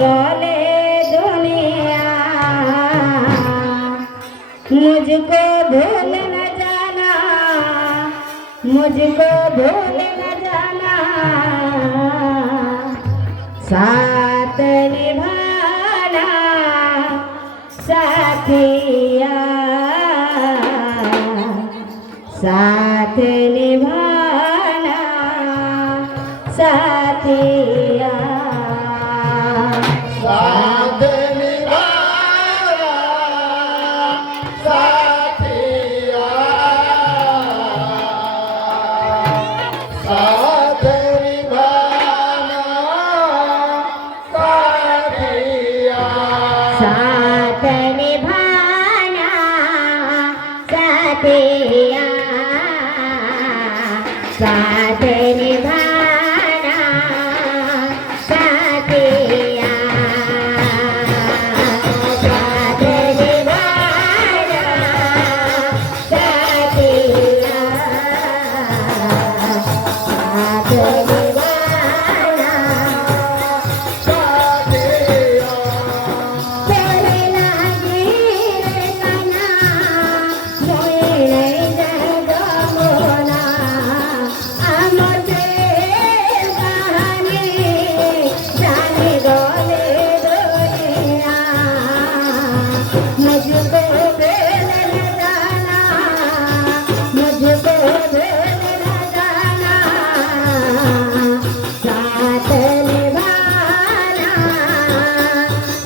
गले दुनिया मुझको भूल न जाना मुझको भूल न जाना साथ निभाना साथिया साथ निभाना साथिया साथ निभाना साथिया साथ निभाना साथिया साथ निभाना साथिया साथ निभाना साथिया साथ निभाना साथिया साथ निभाना साथिया चले लागे रे कना मोए नहीं जाएगा मोना आमते कहानी जाने गोले दुनिया मुझको भेल न जाना मुझको भेल न जाना साथ निभाना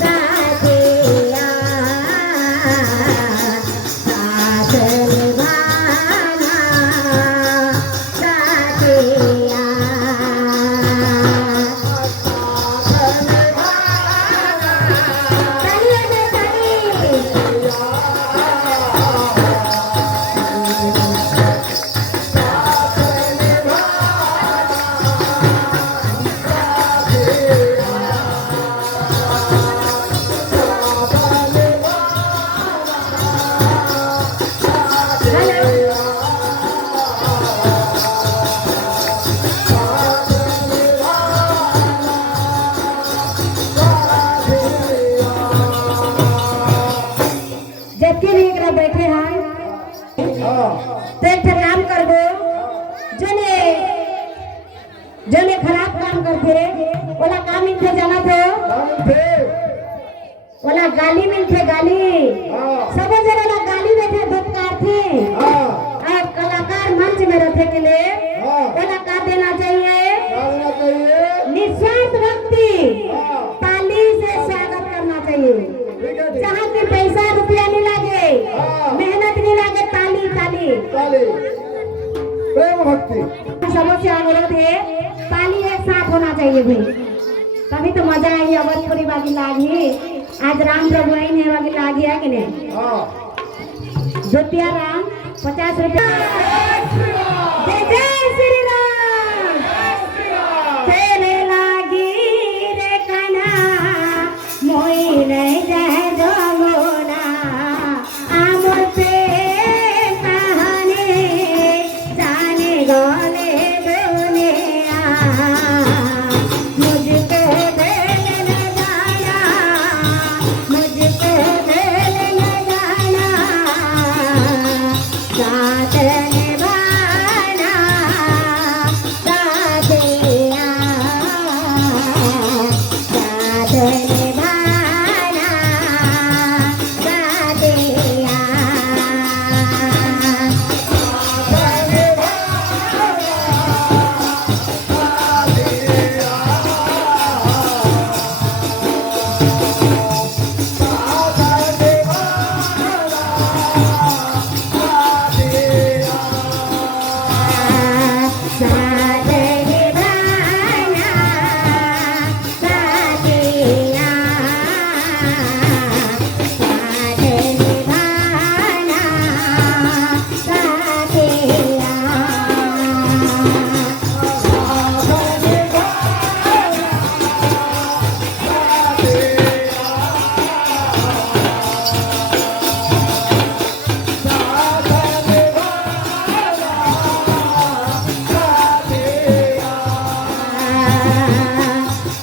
साथिया साथ निभाना साथिया तालियों से ताली जबकि नहीं करा बैठे हैं तो एक ठे काम कर दो जने जने खराब काम करते रे ओला काम इनसे जाना थे ओला गाली मिलते गाली सब जने ना गाली बैठे धुपकार थे और कलाकार मंच में रहते के लिए ओला का देना चाहिए निस्वार्थ भक्ति ताली से स्वागत करना चाहिए जहाँ की पैसा रुपया नहीं लागे मेहनत नहीं लागे ताली ताली प्रेम भक्ति सबसे अनुरोध है ताली एक साथ होना चाहिए भाई तभी तो मजा आई अवधपुरी बागी लागी आज राम प्रभु आई ने बागी लागी है कि नहीं रुपया राम 50 रुपया जय जय श्री राम तेरे लागी रे कना मोई नहीं जाए जमोना आमोर पे कहानी जाने गोले दुनिया मुझको भेल न जाना मुझको भेल न जाना साथ निभाना साथिया साथ निभाना साथिया साथ निभाना साथिया साथ निभाना साथिया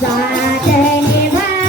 साथ निभाना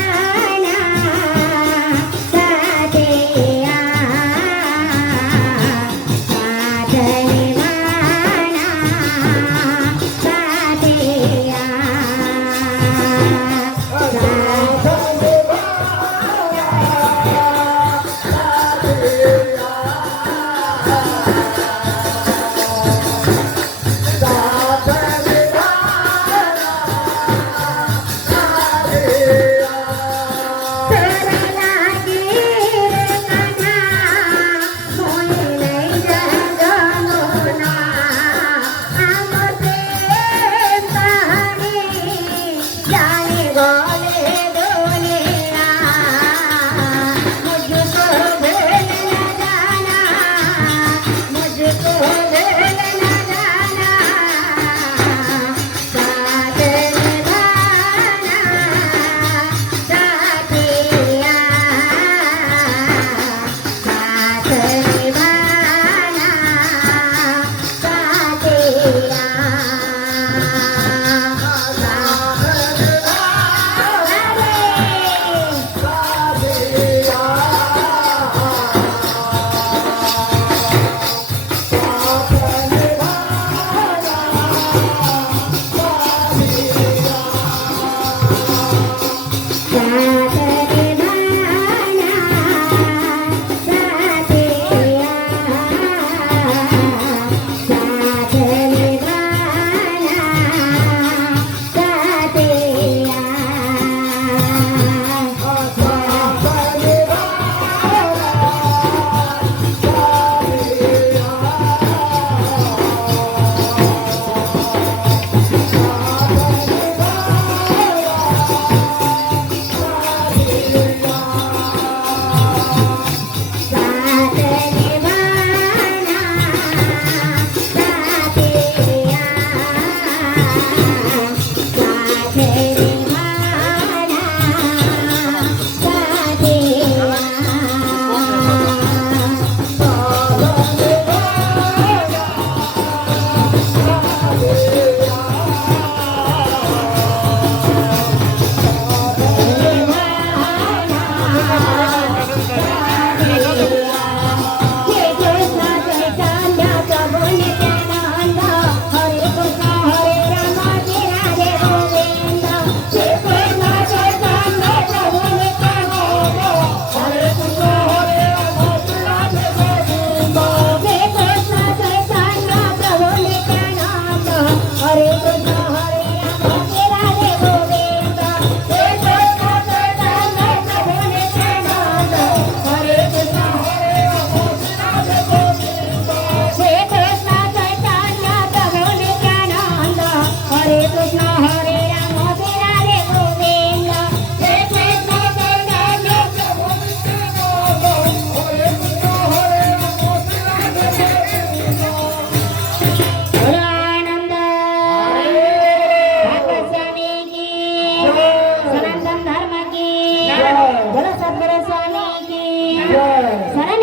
सनातन धर्म की बोलो सद्गुरु स्वामी की शरण